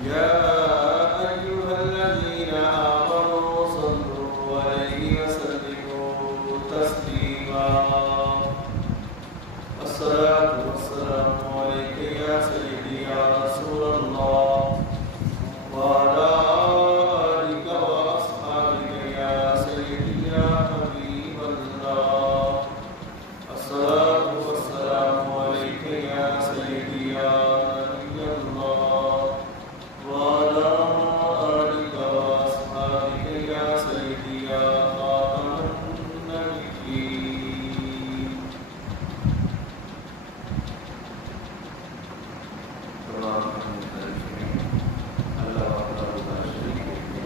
يا أيها الذين آمنوا صلوا عليه وسلموا تسليما الصلاة والسلام عليك يا سيدي يا رسول الله وعلى آلك وأصحابك يا سيدي يا حبيب الله الصلاة والسلام عليك يا سيدي يا نبي الله وعلى آلك وأصحابك يا سيدي يا خاتم النبيين. تمام اللہ وحدہ لا شریک ہے،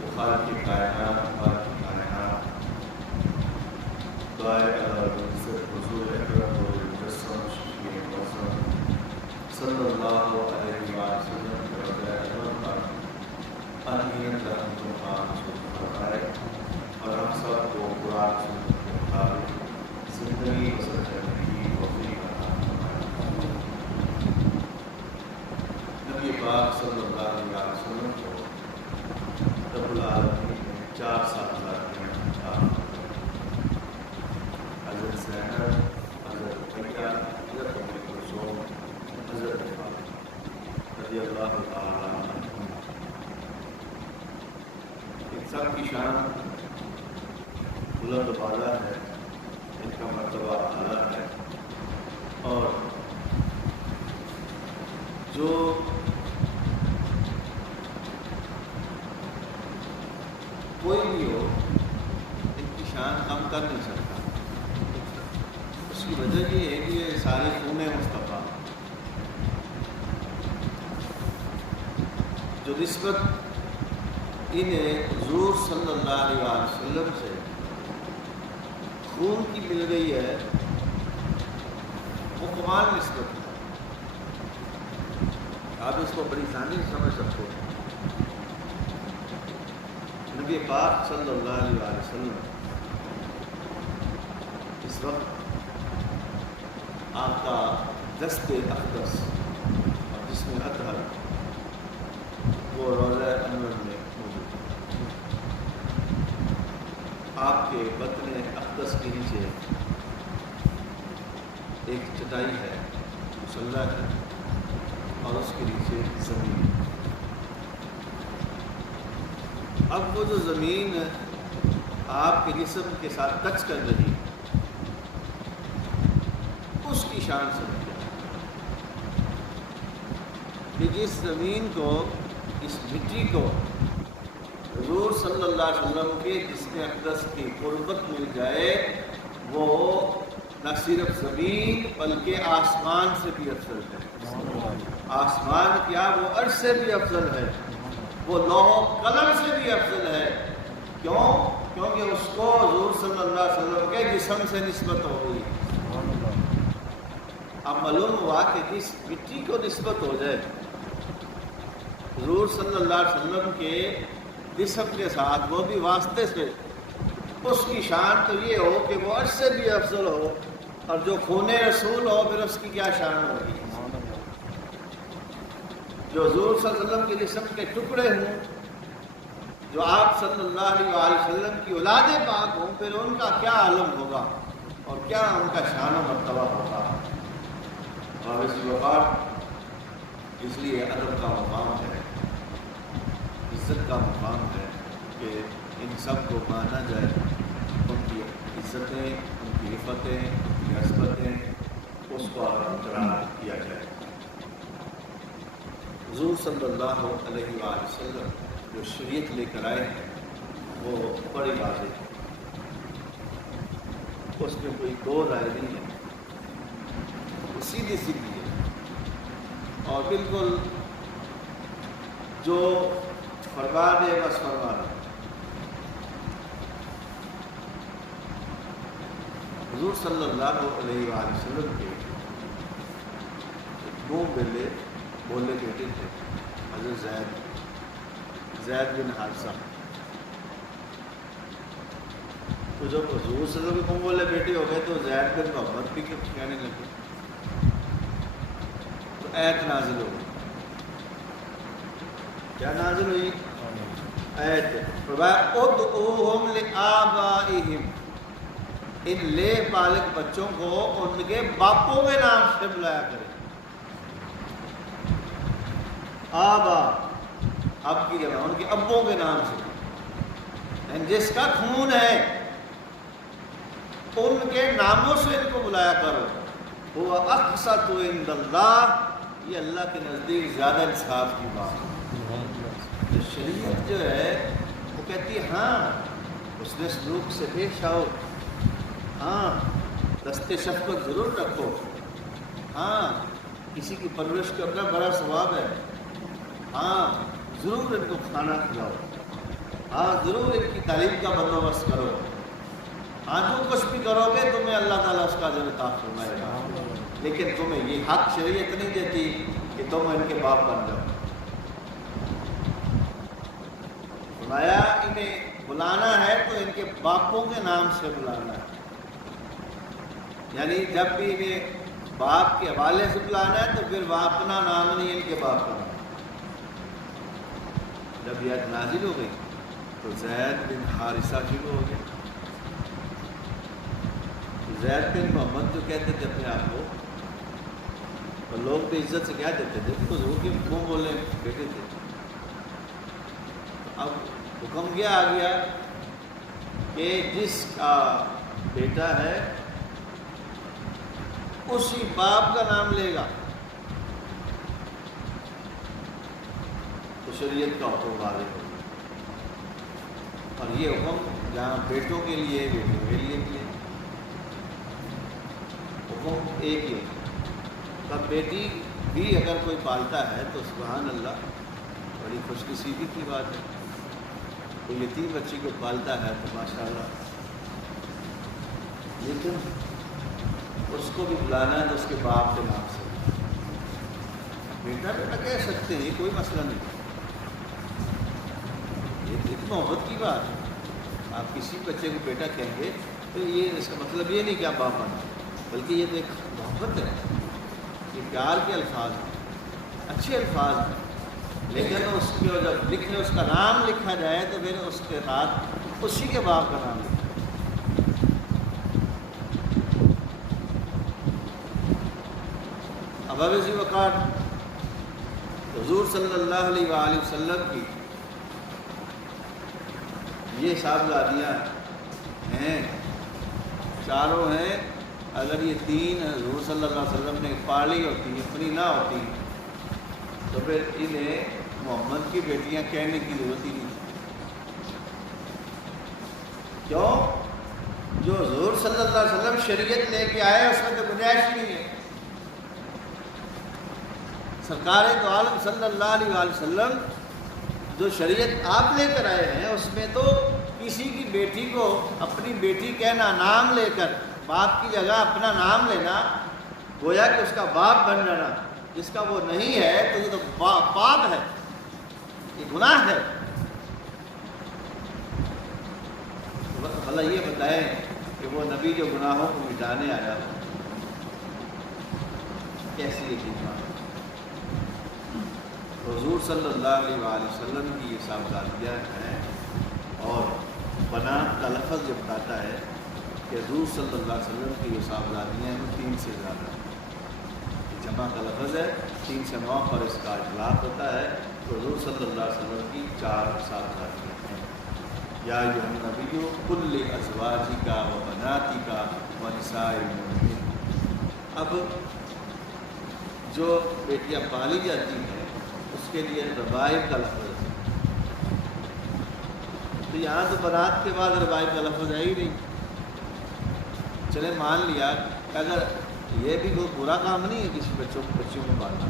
وہ خالق کائنات خالق کائنات دعائے حضور اکرم و مجسم شفیع اعظم صلی اللہ علیہ وسلم کے رضا اکرم پر انہیت رحمت اللہ فرمائے اور ہم سب کو قرآن سنت کے مطابق زندگی بسر کرنے کی توفیق عطا فرمائے۔ نبی پاک صلی اللہ علیہ وسلم کو رب العالمین نے 4 سال کی حضرت زینب، حضرت رقیہ، حضرت ام کلثوم، حضرت فاطمہ رضی اللہ تعالیٰ عنہم، ان سب کی شان بلند و بالا ہے، ان کا مرتبہ اعلیٰ ہے، اور جو کوئی بھی ہو ان کی شان کم کر نہیں سکتا۔ اس کی وجہ یہ ہے کہ یہ سارے خون مصطفیٰ جو نسبت انہیں حضور صلی اللہ علیہ وسلم سے خون کی مل گئی ہے، وہ کمال نسبت ہے۔ آپ اس کو بڑی ثانی سمجھ سکتے ہیں۔ نبی پاک صلی اللہ علیہ وسلم اس وقت آپ کا دست اقدس اور جسم اطہر وہ روضہ انور میں موجود ہے۔ آپ کے بطن اقدس کے نیچے ایک چٹائی ہے، مصلی ہے، اور اس کے نیچے زمین۔ اب وہ جو زمین آپ کے جسم کے ساتھ ٹچ کر رہی اس کی شان سمجھیں کہ جس زمین کو، اس مٹی کو حضور صلی اللہ علیہ وسلم کے جسم اقدس کی قربت مل جائے، وہ نہ صرف زمین بلکہ آسمان سے بھی افضل ہے۔ آسمان کیا، وہ عرش سے بھی افضل ہے، وہ لوح و قلم سے بھی افضل ہے۔ کیوں؟ کیونکہ اس کو حضور صلی اللہ علیہ وسلم کے جسم سے نسبت ہو گئی۔ اب معلوم ہوا کہ جس مٹی کو نسبت ہو جائے حضور صلی اللہ علیہ وسلم کے جسم کے ساتھ، وہ بھی واسطے سے، اس کی شان تو یہ ہو کہ وہ عرش سے بھی افضل ہو، اور جو خون رسول ہو پھر اس کی کیا شان ہوگی۔ جو حضور صلی اللہ علیہ وسلم کے جسم کے ٹکڑے ہوں، جو آپ صلی اللہ علیہ وسلم کی اولاد پاک ہوں، پھر ان کا کیا عالم ہوگا اور کیا ان کا شان و مرتبہ ہوگا۔ واپس وفات اس لیے ادب کا مقام ہے، عزت کا مقام ہے کہ ان سب کو مانا جائے، ان کی عزتیں، ان کی رفتیں، ان کی عصمتیں، اس کو برقرار کیا جائے۔ حضور صلی اللہ علیہ وسلم جو شریعت لے کر آئے ہیں وہ بڑی واضح ہے، اس میں کوئی دو رائے نہیں ہے، سیدھی سیدھی ہے، اور بالکل جو فرما دے بس فرما دے۔ حضور صلی اللہ علیہ وسلم کے دو بولے بیٹے تھے، حضرت زید بن حارثہ۔ تو جب حضور صلی اللہ علیہ وسلم کے بولے بیٹے ہو گئے تو زید بن محمد بھی کہنے لگے، تو آیت نازل ہو گئی کیا نازل ہوئی؟ آیت فرمایا ادعوہم لآبائہم، ان لے بالغ بچوں کو ان کے باپوں کے نام سے بلایا کرے. آبا اب کی جگہ ان کے ابوں کے نام سے، جس کا خون ہے ان کے ناموں سے ان کو بلایا کرو. وہ اقسط عند اللہ، یہ اللہ کے نزدیک زیادہ انصاف کی بات ہے. تو شریعت جو ہے وہ کہتی ہے ہاں حسن سلوک سے پیش آؤ، ہاں دست شفقت ضرور رکھو، ہاں کسی کی پرورش کرنا بڑا ثواب ہے، ہاں ضرور ان کو کھانا کھلاؤ، ہاں ضرور ان کی تعلیم کا بندوبست کرو، ہاں جو کچھ بھی کرو گے تمہیں اللہ تعالیٰ اس کا اجر عطا فرمائے گا. لیکن تمہیں یہ حق شریعت نہیں دیتی کہ تم ان کے باپ بن جاؤ. فرمایا انہیں بلانا ہے تو ان کے باپوں کے نام سے بلانا ہے، یعنی جب بھی انہیں باپ کے حوالے سے بلانا ہے تو پھر وہ اپنا نام نہیں ان کے باپ کا نام. جب یہ آیت نازل ہو گئی تو زید بن حارثہ شروع ہو گیا. زید بن محمد جو کہتے تھے اپنے آپ کو، اور لوگ بھی عزت سے کیا دیتے تھے، تو ضرور کہ منہ بولنے بیٹے تھے. اب حکم کیا آ گیا کہ جس کا بیٹا ہے اسی باپ کا نام لے گا. تو شریعت کا حکم واضح ہو گیا، اور یہ حکم جہاں بیٹوں کے لیے بیٹوں کے لیے بھی ہے. حکم ایک ہی. تب بیٹی بھی اگر کوئی پالتا ہے تو سبحان اللہ بڑی خوش نصیبی کی بات ہے. کوئی یتیم بچی کو پالتا ہے تو ماشاء اللہ، لیکن اس کو بھی بلانا ہے تو اس کے باپ کے نام سے. بیٹا بیٹا کہہ سکتے ہیں، کوئی مسئلہ نہیں. یہ ایک محبت کی بات ہے. آپ کسی بچے کو بیٹا کہیں گے تو یہ اس کا مطلب یہ نہیں کہ آپ باپ بنا، بلکہ یہ تو ایک محبت ہے، یہ پیار کے الفاظ ہیں، اچھے الفاظ ہیں. لیکن اس کو جب لکھنے اس کا نام لکھا جائے تو پھر اس کے بعد اسی کے باپ کا نام لکھا. اب اسی وقت حضور صلی اللہ علیہ وآلہ وسلم کی یہ صاحبزادیاں ہیں، چاروں ہیں. اگر یہ تین حضور صلی اللہ علیہ وسلم نے پالی ہوتی اپنی نہ ہوتی تو پھر انہیں محمد کی بیٹیاں کہنے کی ضرورت ہی نہیں. کیوں؟ جو حضور صلی اللہ علیہ وسلم شریعت لے کے آئے اس میں تو گنجائش ہی نہیں ہے. سرکار دو عالم صلی اللہ علیہ وآلہ وسلم جو شریعت آپ لے کر آئے ہیں اس میں تو کسی کی بیٹی کو اپنی بیٹی کہنا، نام لے کر باپ کی جگہ اپنا نام لینا، گویا کہ اس کا باپ بن جانا، جس کا وہ نہیں ہے تو یہ تو پاپ ہے، یہ گناہ ہے. بھلا یہ بتائیں کہ وہ نبی جو گناہوں کو مٹانے آیا کیسی یقین بات. حضور صلی اللہ علیہ وآلہ وسلم کی یہ صاحبزادیاں ہیں، اور بنات کا لفظ جو بتاتا ہے کہ حضور صلی اللہ علیہ وسلم کی یہ صاحبزادیاں ہیں وہ 3 سے زیادہ ہیں. جمع کا لفظ ہے، 3 سے 9 پر اس کا اطلاق ہوتا ہے. تو حضور صلی اللہ علیہ وسلم کی 4 صاحبزادیاں ہیں. یا ایھا النبی قل لازواجک و بناتک و نساء المؤمنین. اب جو بیٹیاں پالی جاتی ہیں اس کے لیے ربائب کا لفظ ہے. تو یہاں تو بنات کے بعد ربائب کا لفظ ہے ہی نہیں. چلے مان لیا کہ اگر یہ بھی کوئی برا کام نہیں ہے کسی بچیوں کو پالنا،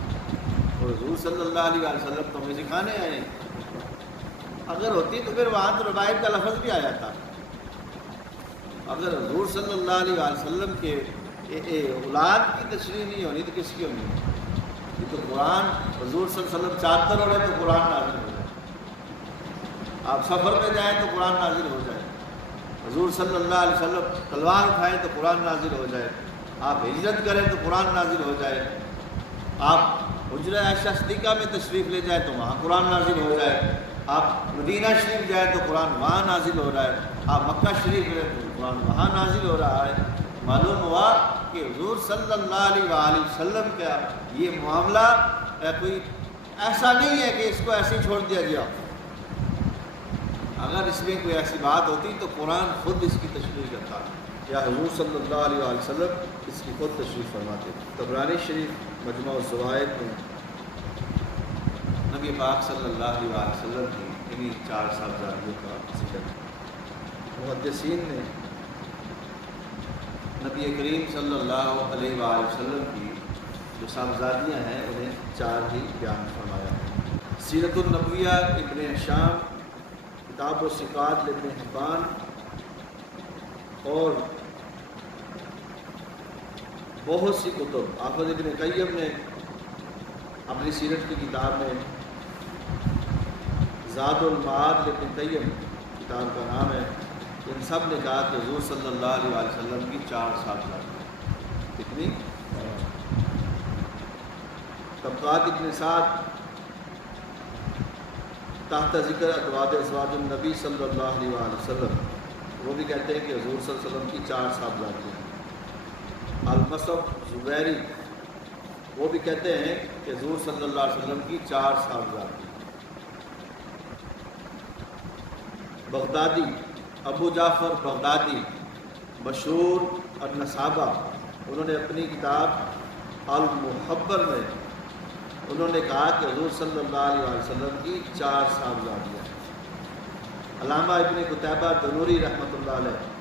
اور حضور صلی اللہ علیہ وسلم تو ہمیں سکھانے آئے. اگر ہوتی تو پھر وہاں تو ربائب کا لفظ بھی آ جاتا. اگر حضور صلی اللہ علیہ وسلم کے اولاد کی تشریح نہیں ہونی تو کس کی ہونی؟ یہ تو قرآن حضور صلی اللہ علیہ وسلم چاہتے رہے تو قرآن نازل ہو جائے. آپ سفر میں جائیں تو قرآن نازل ہو جائے. حضور صلی اللہ علیہ وسلم تلوار اٹھائیں تو قرآن نازل ہو جائے. آپ ہجرت کریں تو قرآن نازل ہو جائے. آپ حجرہ عائشہ صدیقہ میں تشریف لے جائیں تو وہاں قرآن نازل ہو جائے، آپ مدینہ شریف جائیں تو قرآن وہاں نازل ہو رہا ہے، آپ مکہ شریف گئے تو قرآن وہاں نازل ہو رہا ہے۔ معلوم ہوا کہ حضور صلی اللہ علیہ وآلہ وسلم کا یہ معاملہ کوئی ایسا نہیں ہے کہ اس کو ایسے ہی چھوڑ دیا گیا۔ اگر اس میں کوئی ایسی بات ہوتی تو قرآن خود اس کی تشریح کرتا، یا حضور صلی اللہ علیہ وآلہ وسلم اس کی خود تشریح فرماتے۔ طبرانی شریف مجموع الزوائد میں نبی پاک صلی اللہ علیہ وآلہ وسلم کی انہیں 4 صاحبزادیوں کا ذکر ہے۔ محدثین نے نبی کریم صلی اللہ علیہ وآلہ وسلم کی جو صاحبزادیاں ہیں انہیں 4 ہی بیان فرمایا۔ سیرت النبویہ ابن ہشام، کتاب الصفات ابن حبان، اور بہت سی کتب، حافظ ابن قیم نے اپنی سیرت کی کتاب میں زاد المعاد ابن قیم کتاب کا نام ہے، ان سب نے کہا کہ حضور صلی اللہ علیہ وآلہ وسلم کی 4 صاحبزادیاں۔ کتنی؟ طبقات ابن سعد تحت ذکر ادواد ازواج النبی صلی اللہ علیہ وآلہ وسلم، وہ بھی کہتے ہیں کہ حضور صلی اللہ علیہ وسلم کی 4 صاحبزادیاں۔ المصعب زبیری وہ بھی کہتے ہیں کہ حضور صلی اللہ علیہ وسلم کی 4 صاحبزادیاں۔ بغدادی ابو جعفر بغدادی مشہور النسابہ، انہوں نے اپنی کتاب المحبر میں انہوں نے کہا کہ حضور صلی اللہ علیہ وسلم کی 4 صاحبزادیاں۔ علامہ ابن قتیبہ دنوری رحمۃ اللہ علیہ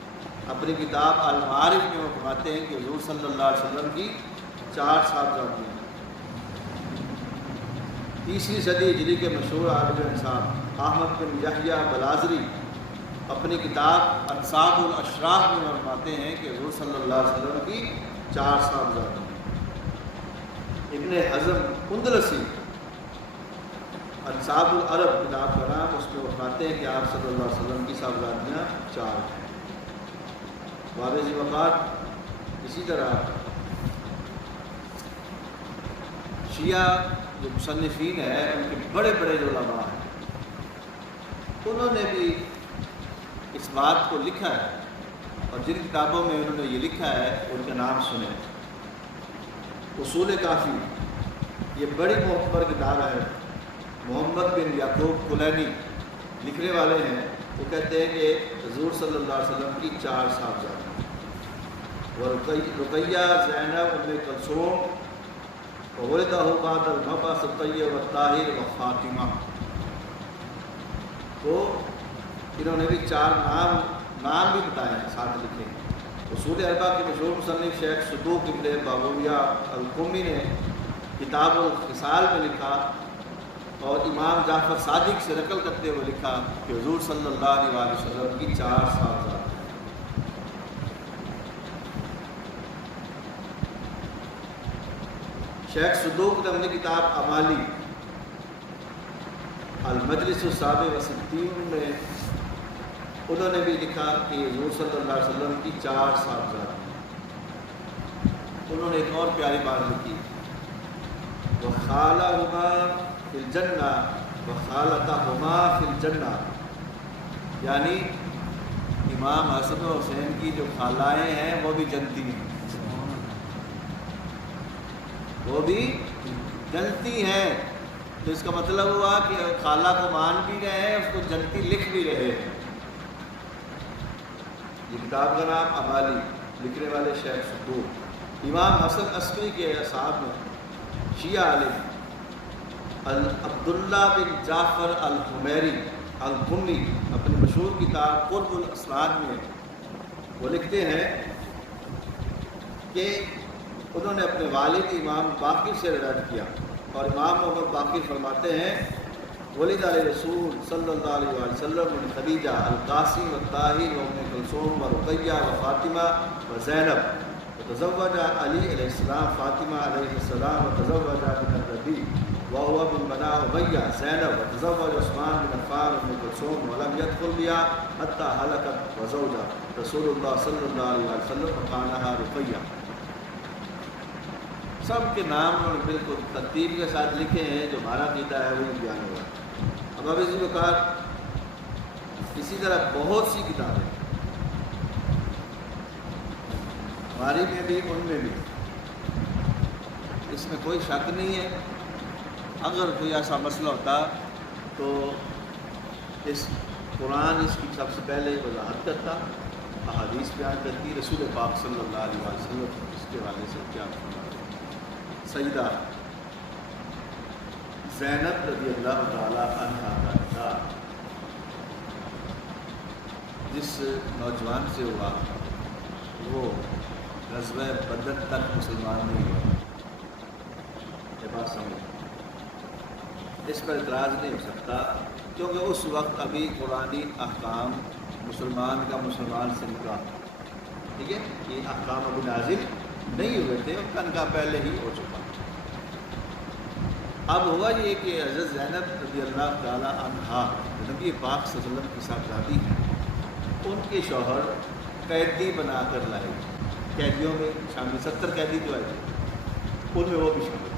اپنی کتاب المعارف میں وہ فرماتے ہیں کہ حضور صلی اللہ علیہ وسلم کی 4 صاحبزادیاں۔ 3ری صدی ہجری کے مشہور عالم انصاف احمد بن یحییٰ بلازری اپنی کتاب انصاب الاشراف میں فرماتے ہیں کہ حضور صلی اللہ علیہ وسلم کی 4 صاحبزادیاں۔ ابن حزم اندلسی انصاب العرب کتاب کا نام، اس میں فرماتے ہیں کہ آپ صلی اللہ علیہ وسلم کی صاحبزادیاں 4 ہیں۔ وارث وفات اسی طرح شیعہ جو مصنفین ہیں ان کے بڑے بڑے جو علماء ہیں انہوں نے بھی اس بات کو لکھا ہے، اور جن کتابوں میں انہوں نے یہ لکھا ہے ان کے نام سنیں۔ اصول کافی یہ بڑی معتبر کتاب ہے، محمد بن یعقوب کلینی لکھنے والے ہیں، وہ کہتے ہیں کہ حضور صلی اللہ علیہ وسلم کی 4 صاحبزادیاں، رقیہ، زینب، ام کلثوم، وولدہ بعد المبعث طیب والطاہر وفاطمہ۔ تو انہوں نے بھی 4 نام بھی بتائے ہیں، ساتھ لکھے ہیں۔ اصول اربع کے مشہور مصنف شیخ صدوق ابن باغویہ القمی نے کتاب الخصال میں لکھا، اور امام جعفر صادق سے نقل کرتے ہوئے لکھا کہ حضور صلی اللہ علیہ وسلم کی 4 صاحبزادیاں۔ شیخ صدوق نے اپنی کتاب امالی المجلس السابع والستین میں انہوں نے بھی لکھا کہ حضور صلی اللہ علیہ وسلم کی 4 صاحبزادیاں۔ انہوں نے ایک اور پیاری بات لکھی، وخالہما فی الجنہ وخالتہما فی الجنہ، یعنی امام حسن و حسین کی جو خالائیں ہیں وہ بھی جنتی ہیں، وہ بھی جنتی ہیں۔ تو اس کا مطلب ہوا کہ خالہ کو مان بھی رہے ہیں، اس کو جنتی لکھ بھی رہے ہیں۔ یہ کتاب کا نام امالی، لکھنے والے شیخ صدوق۔ امام حسن عسکری کے اصحاب میں شیعہ عالم عبداللہ بن جعفر الحمیری القمی اپنی مشہور کتاب قرب الاسناد میں وہ لکھتے ہیں کہ انہوں نے اپنے والد امام باقر سے روایت کیا، اور امام محمد باقر فرماتے ہیں ولد علیہ رسول صلی اللہ علیہ وسلم من خدیجہ القاسم والطاہر وام کلثوم ورقیہ وفاطمہ وزینب، وتزوج علی علیہ السلام فاطمہ علیہ السلام، وتزوج بن الربیع وهو من بناء أمية زينب، وتزوج عثمان بن عفان وام كلثوم، ولم يدخل بها حتى هلكت وزوجها رسول الله صلى الله عليه وسلم وكانها رقية۔ سب کے نام اور بالکل ترتیب کے ساتھ لکھے ہیں، جو ہمارا عقیدہ ہے وہی بیان ہوا۔ اب اسی وقار اسی طرح بہت سی کتابیں ہماری میں بھی ان میں بھی، اس میں کوئی شک نہیں ہے۔ اگر کوئی ایسا مسئلہ ہوتا تو اس قرآن اس کی سب سے پہلے وضاحت کرتا، احادیث بیان کرتی، رسول پاک صلی اللہ علیہ وسلم اس کے حوالے سے کیا فرماتے۔ سیدہ زینب رضی اللہ تعالیٰ عنہا کا جس نوجوان سے ہوا وہ غزوہ بدر تک مسلمان نہیں ہوا، یہ بات سمجھ، اس پر اعتراض نہیں ہو سکتا، کیونکہ اس وقت ابھی قرآنی احکام مسلمان کا مسلمان سے نکاح، ٹھیک ہے، یہ احکام ابھی نازل نہیں ہوئے تھے، ان کا نکاح پہلے ہی ہو چکا۔ اب ہوا یہ کہ حضرت زینب رضی اللہ تعالیٰ عنہا نبی پاک صلی اللہ علیہ وسلم کی صاحبزادی ہیں، ان کے شوہر قیدی بنا کر لائے، قیدیوں میں شامل 70 قیدی جو آئے تھے ان میں وہ بھی شامل۔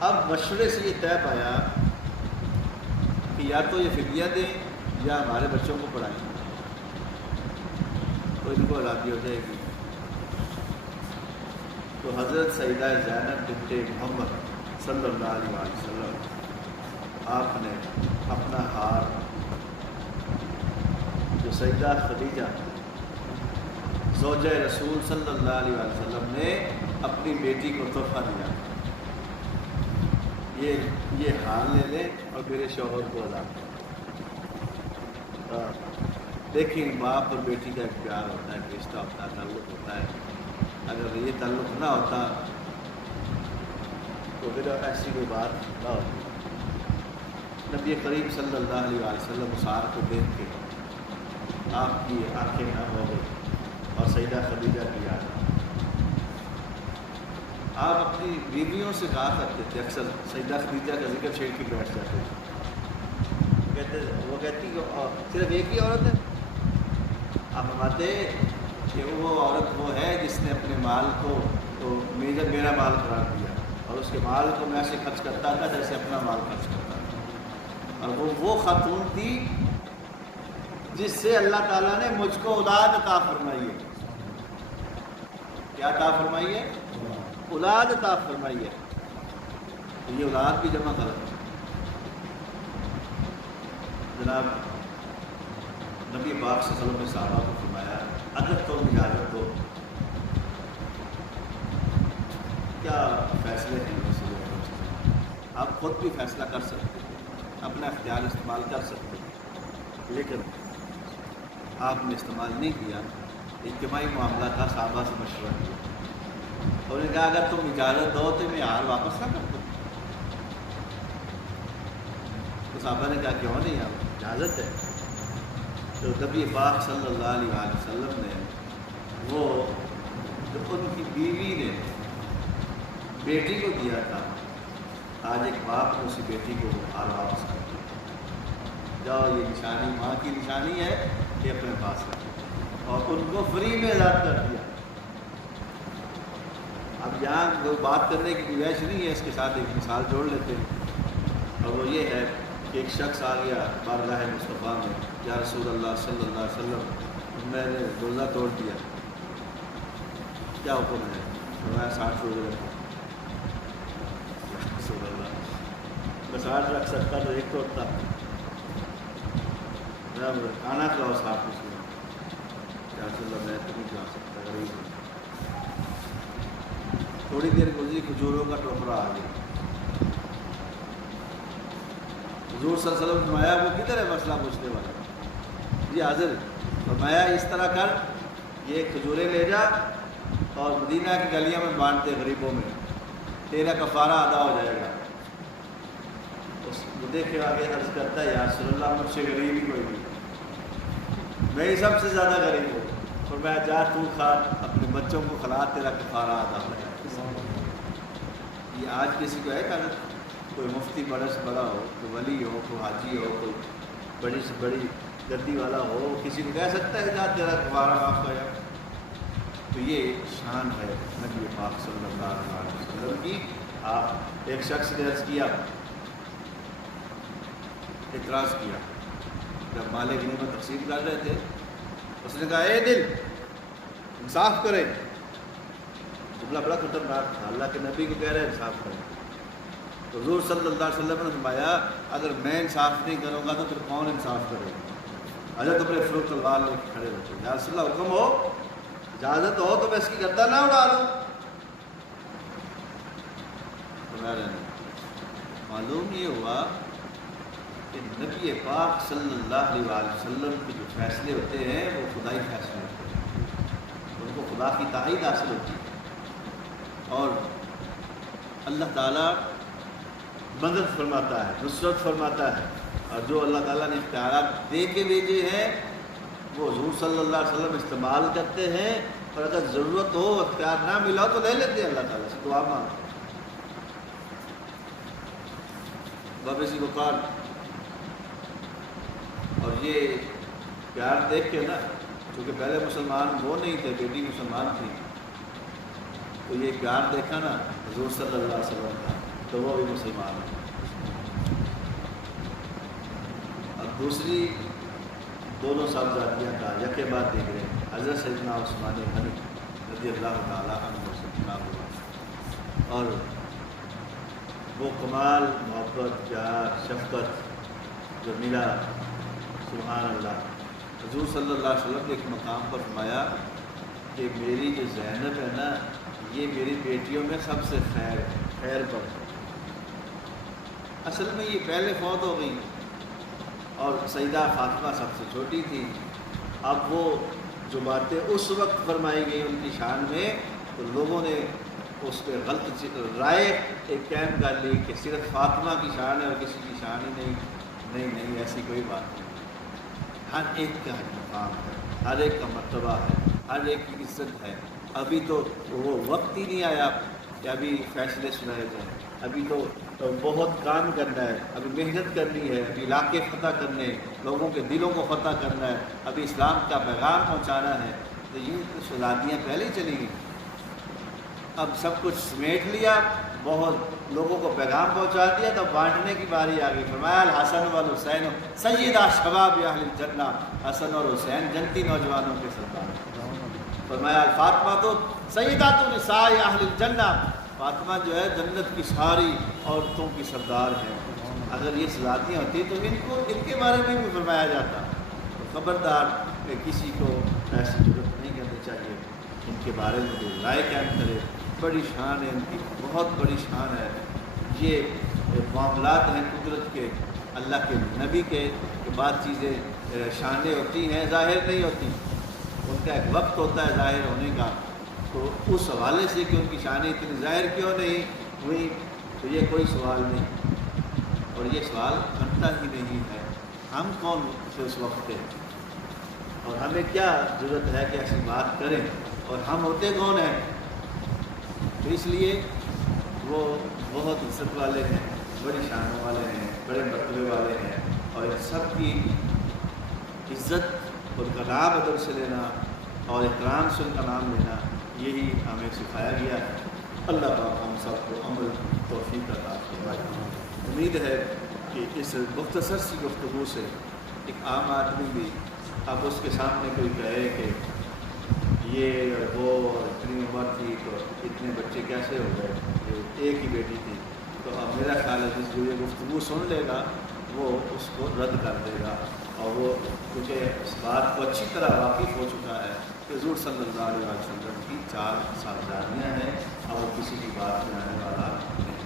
اب مشورے سے یہ طے پایا کہ یا تو یہ فدیہ دیں یا ہمارے بچوں کو پڑھائیں، تو ان کو آزادی ہو جائے گی۔ تو حضرت سیدہ زینب بنت محمد صلی اللہ علیہ وسلم آپ نے اپنا ہار جو سیدہ خدیجہ زوجہ رسول صلی اللہ علیہ وسلم نے اپنی بیٹی کو تحفہ دیا، یہ ہار لے لیں اور میرے شوہر کو آزاد کریں۔ دیکھیں باپ اور بیٹی کا ایک پیار ہوتا ہے، رشتہ ہوتا ہے، تعلق ہوتا ہے، اگر یہ تعلق نہ ہوتا تو پھر ایسی کوئی بات نہ ہوتی۔ نبی کریم صلی اللہ علیہ وسلم اسار کو دیکھ کے آپ کی آنکھیں نہ ہو گئی اور سیدہ خدیجہ کی یاد۔ آپ اپنی بیویوں سے کہا کرتے تھے، اکثر سیدہ خدیجہ کا ذکر چھیڑ کے بیٹھ جاتے تھے، وہ کہتی کہ صرف ایک ہی عورت ہے؟ آپ فرماتے کہ وہ عورت وہ ہے جس نے اپنے مال کو تو میرا مال قرار دیا، اور اس کے مال کو میں ایسے خرچ کرتا تھا جیسے اپنا مال خرچ کرتا تھا، اور وہ خاتون تھی جس سے اللہ تعالیٰ نے مجھ کو اولاد عطا فرمائی ہے۔ کیا عطا فرمائی ہے؟ اولاد عطا فرمائی ہے۔ تو یہ اولاد بھی جمع کرو جناب۔ نبی پاک صلی اللہ علیہ وسلم نے صحابہ کو فرمایا اگر تم اجازت دو، کیا فیصلے ہیں آپ خود بھی فیصلہ کر سکتے ہیں، اپنا اختیار استعمال کر سکتے ہیں، لیکن آپ نے استعمال نہیں کیا، اجتماعی معاملہ تھا، صحابہ سے مشورہ کیا، اور انہوں نے کہا اگر تم اجازت دو تو میں ہار واپس نہ کر دوں۔ تو صحابہ نے کہا کیوں نہیں، آپ اجازت ہے۔ تو نبی پاک صلی اللہ علیہ وسلم نے وہ جو ان کی بیوی نے بیٹی کو دیا تھا، آج ایک باپ نے اسی بیٹی کو ہار واپس کر دیا، جاؤ یہ نشانی ماں کی نشانی ہے، یہ اپنے پاس رکھو، اور ان کو فری میں آزاد کر دیا۔ اب یہاں کوئی بات کرنے کی گنجائش نہیں ہے، اس کے ساتھ ایک مثال جوڑ لیتے ہیں، اور وہ یہ ہے کہ ایک شخص آ گیا بارگاہ مصطفیٰ میں، یا رسول اللہ صلی اللہ علیہ وسلم میں نے روزہ توڑ دیا، کیا حکم ہے؟ میں 60 روزے رکھوں۔ رسول اللہ میں 60 رکھ سکتا تو ایک توڑتا، میں کھانا کھلاؤ 60 اس میں، یا رسول اللہ میں تو نہیں کھلا سکتا، غریب ہوں۔ تھوڑی دیر گزری، کھجوروں کا ٹوکرا آ گیا، حضور صلی اللہ علیہ وسلم فرمایا وہ کدھر ہے مسئلہ پوچھنے والا؟ جی حاضر۔ فرمایا اس طرح کر، یہ کھجوریں لے جا اور مدینہ کی گلیاں میں بانٹ دے غریبوں میں، تیرا کفارہ ادا ہو جائے گا۔ اس دیکھے آگے عرض کرتا ہے یا رسول اللہ مجھ سے غریب ہی کوئی نہیں، میں ہی سب سے زیادہ غریب ہوں۔ فرمایا جا تو کھا، اپنے بچوں کو کھلا، تیرا کفارہ ادا ہو جائے گا۔ یہ آج کسی کو ہے کہ کوئی مفتی بڑا سے بڑا ہو، کوئی ولی ہو، کوئی حاجی ہو، کوئی بڑی سے بڑی گدی والا ہو، کسی کو کہہ سکتا ہے جا تیرا کفارہ معاف ہو جائے؟ تو یہ شان ہے نبی پاک صلی اللہ علیہ وسلم کی۔ آپ ایک شخص نے عرض کیا، اعتراض کیا جب مال غنیمت تقسیم کر رہے تھے، اس نے کہا اے دل انصاف کرے۔ جملہ بڑا خطرناک تھا، اللہ کے نبی کو کہہ رہے انصاف کریں۔ تو حضور صلی اللہ علیہ وسلم نے فرمایا اگر میں انصاف نہیں کروں گا تو پھر کون انصاف کرے گا؟ حضرت عمر فاروق تلوار لے کے کھڑے ہوتے، یا رسول اللہ حکم ہو، اجازت ہو تو میں اس کی گردن نہ اڑا دوں۔ معلوم یہ ہوا کہ نبی پاک صلی اللہ علیہ وسلم کے جو فیصلے ہوتے ہیں وہ خدائی فیصلے ہوتے ہیں، ان کو خدا کی تائید حاصل ہوتی ہے، اور اللہ تعالیٰ مدد فرماتا ہے، نصرت فرماتا ہے، اور جو اللہ تعالیٰ نے اختیارات دے کے بھیجے ہیں وہ حضور صلی اللہ علیہ وسلم استعمال کرتے ہیں، اور اگر ضرورت ہو اختیار نہ ملا تو لے لیتے ہیں اللہ تعالیٰ سے دعا مانگ۔ واپسی کو کار، اور یہ پیار دیکھ کے نا، کیونکہ پہلے مسلمان وہ نہیں تھے، بیٹی مسلمان تھی، تو یہ پیار دیکھا نا حضور صلی اللہ علیہ وسلم کا، تو وہ بھی مسلمان ہے۔ اور دوسری دونوں صاحبزادیاں کا یکے بعد دیکھ رہے ہیں، حضرت سیدنا عثمان غنی رضی اللہ تعالیٰ عنہ سے نکاح ہوا، اور وہ کمال محبت پیار شفقت جو ملا، سبحان اللہ۔ حضور صلی اللہ علیہ وسلم نے ایک مقام پر فرمایا کہ میری جو زینب ہے نا، یہ میری بیٹیوں میں سب سے خیر پر ہے۔ اصل میں یہ پہلے فوت ہو گئی اور سیدہ فاطمہ سب سے چھوٹی تھی۔ اب وہ جو باتیں اس وقت فرمائی گئی ان کی شان میں، تو لوگوں نے اس پہ غلط رائے ایک قائم کر لی کہ صرف فاطمہ کی شان ہے اور کسی کی شان ہی نہیں، ایسی کوئی بات نہیں۔ ہر ایک کا مقام ہے، ہر ایک کا مرتبہ ہے، ہر ایک کی عزت ہے۔ ابھی تو وہ وقت ہی نہیں آیا کہ ابھی فیصلے سنائے جائیں، ابھی تو بہت کام کرنا ہے، ابھی محنت کرنی ہے، ابھی علاقے فتح کرنے، لوگوں کے دلوں کو فتح کرنا ہے، ابھی اسلام کا پیغام پہنچانا ہے۔ تو یہ تو شہزادیاں پہلے ہی چلی گئیں، اب سب کچھ سمیٹ لیا، بہت لوگوں کو پیغام پہنچا دیا، تو بانٹنے کی باری آ گئی۔ فرمایا الحسن والحسین سیدہ شباب اہل الجنہ، حسن اور حسین جنتی نوجوانوں کے سردار۔ فرمایا الفاطمہ تو سیدۃ نساء اہل الجنہ، فاطمہ جو ہے جنت کی ساری عورتوں کی سردار ہے۔ اگر یہ شہزادیاں ہوتی تو ان کے بارے میں بھی فرمایا جاتا۔ تو خبردار کہ کسی کو ایسی ضرورت نہیں کرنی چاہیے، ان کے بارے میں جو رائے قائم کرے۔ بڑی شان ہے ان کی، بہت بڑی شان ہے۔ یہ معاملات ہیں قدرت کے، اللہ کے نبی کے بعد چیزیں شانیں ہوتی ہیں، ظاہر نہیں ہوتی، ان کا ایک وقت ہوتا ہے ظاہر ہونے کا۔ تو اس حوالے سے کہ ان کی شانیں اتنی ظاہر کیوں نہیں ہوئی، تو یہ کوئی سوال نہیں، اور یہ سوال بنتا ہی نہیں ہے۔ ہم کون سے اس وقت کے، اور ہمیں کیا ضرورت ہے کہ ایسی بات کریں، اور ہم ہوتے کون ہیں؟ تو اس لیے وہ بہت عزت والے ہیں، بڑی شانوں والے ہیں، بڑے مرتبے والے ہیں، اور ان سب کی عزت، ان کا نام ادب سے لینا اور احترام سے ان کا نام لینا، یہی ہمیں سکھایا گیا ہے۔ اللہ پاک ہم سب کو عمل توفیق عطا فرمائے۔ امید ہے کہ اس مختصر سی گفتگو سے ایک عام آدمی بھی، اب اس کے سامنے کوئی کہے کہ یہ وہ اتنی عمر تھی تو اتنے بچے کیسے ہو گئے، ایک ہی بیٹی تھی، تو اب میرا خیال ہے جس جو یہ گفتگو سن لے گا وہ اس کو رد کر دے گا، اور وہ کیونکہ اس بات کو اچھی طرح واقف ہو چکا ہے کہ حضور صلی اللہ علیہ وسلم کی 4 صاحبزادیاں ہیں، اور وہ کسی کی بات میں آنے والا نہیں۔